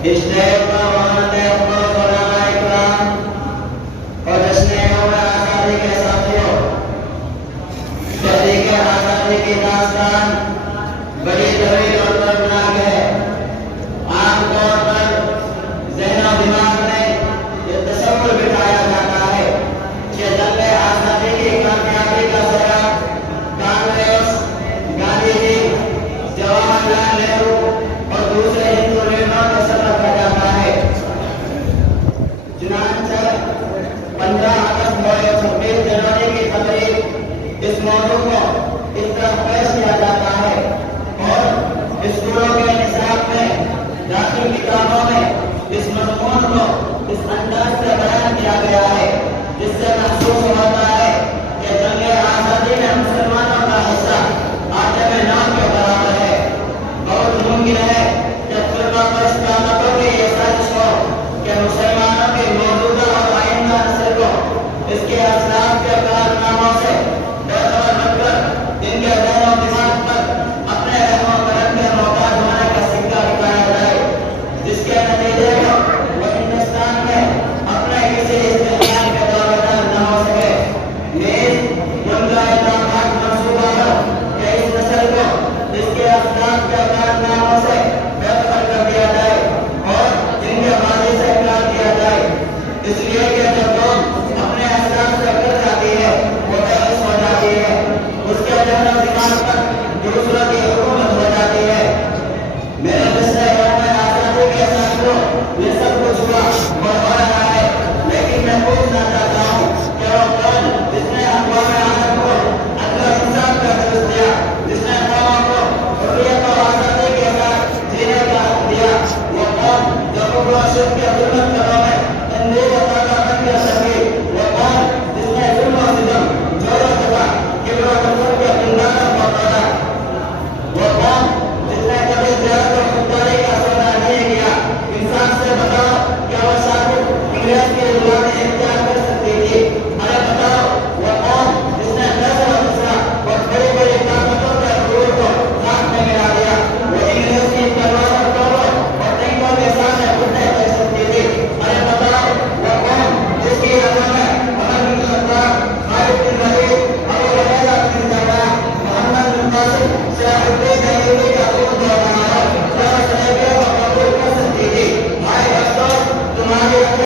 और जश्न यौम आज़ादी के साथियों, तहरीक आज़ादी की दास्तान बड़ी तवील और दर्दनाक है। आमतौर पर ज़हन और दिमाग में ये तसव्वुर बिठाया जाता है कि जंग आज़ादी की कामयाबी का ज़रा कांग्रेस, गांधी जी, जवाहरलाल नेहरू और दूसरे हिंदू लीडरों को सफल कर जाता है। चुनांचे 15 अगस्त और 26 जनवरी की तकरीब इस मौजू को इस तरह पेश किया जाता है और स्कूलों के निसाब में, दाखिल किताबों में इस मज़मून को इस अंदाज से बयान किया गया है जिससे महसूस होता है कि जंग आज़ादी में मुसलमानों का हिस्सा आटे में नाम के बराबर है। बहुत मुमकिन है कि फिल्मों पर इस्लामतों की ये साजिश हो कि मुसलमानों की मौजूदा और आइंदा नस्ल को इसके असलाफ के कारनामों से बेखबर रखकर इनके ज़हन और दिमाग पर अपने रहमो करम के मोहताज होने का सिक्का दिखाया जाए, जिसके नतीजे में वो हिंदुस्तान में अपने किसी इस्तेमाल के दावेदार न हो सके। उनका इल्ज़ाम मंसूबा है कि इस नस्ल को इसके असलाफ के कारनामों से बेखबर कर दिया जाए और इनके माजी से इनकार किया जाए, इसलिए कि जब लोग अपने असलाफ से कर जाती है वो बेबस हो जाती है, उसके ज़हन और दिमाग पर दूसरों की हुकूमत हो जाती है। मेरे जश्न यौम आज़ादी के साथियों, ये सब कुछ हुआ और हो रहा है, लेकिन मैं पूछना चाहता हूँ कि वो कौन जिसने अक़वाम आलम को अदल और इंसाफ का दर्ज दिया, जिसने कौमों को हुर्रियत और आज़ादी के साथ जीने का हक दिया? वो कौन जो कुफ्र और शिर्क के ज़ुल्मत कदों में तंदीर और ताक़त बन कर सकी? वो कौन जिसने ज़ुल्म और सितम, जोर और जफ़ा, किब्र और तकब्बुर के पिंडारों को तोड़ा? वो कौन जिसने कभी ज़ियारत और खुददारी का सौदा नहीं किया? इंसाफ से बताओ, क्या वो शाकिर अंग्रेज की गुलामी इख्तियार कर सकती थी? अरे बताओ, वो कौन जिसने पैसे और दूसरा और बड़ी बड़ी ताकतों के गुरूर को खाक में मिला दिया? वो इंग्रेज की तलवार और तोपों और टैंकों के सामने घुटने टेक सकती थी? अरे बताओ, वो कौन जिसकी रज़ा में उमर बिन खत्ताब, खालिद बिन वलीद, अबू उबैदा बिन जर्राह, मोहम्मद बिन कासिम, सिराजुद्दीन अय्यूबी का खून बह रहा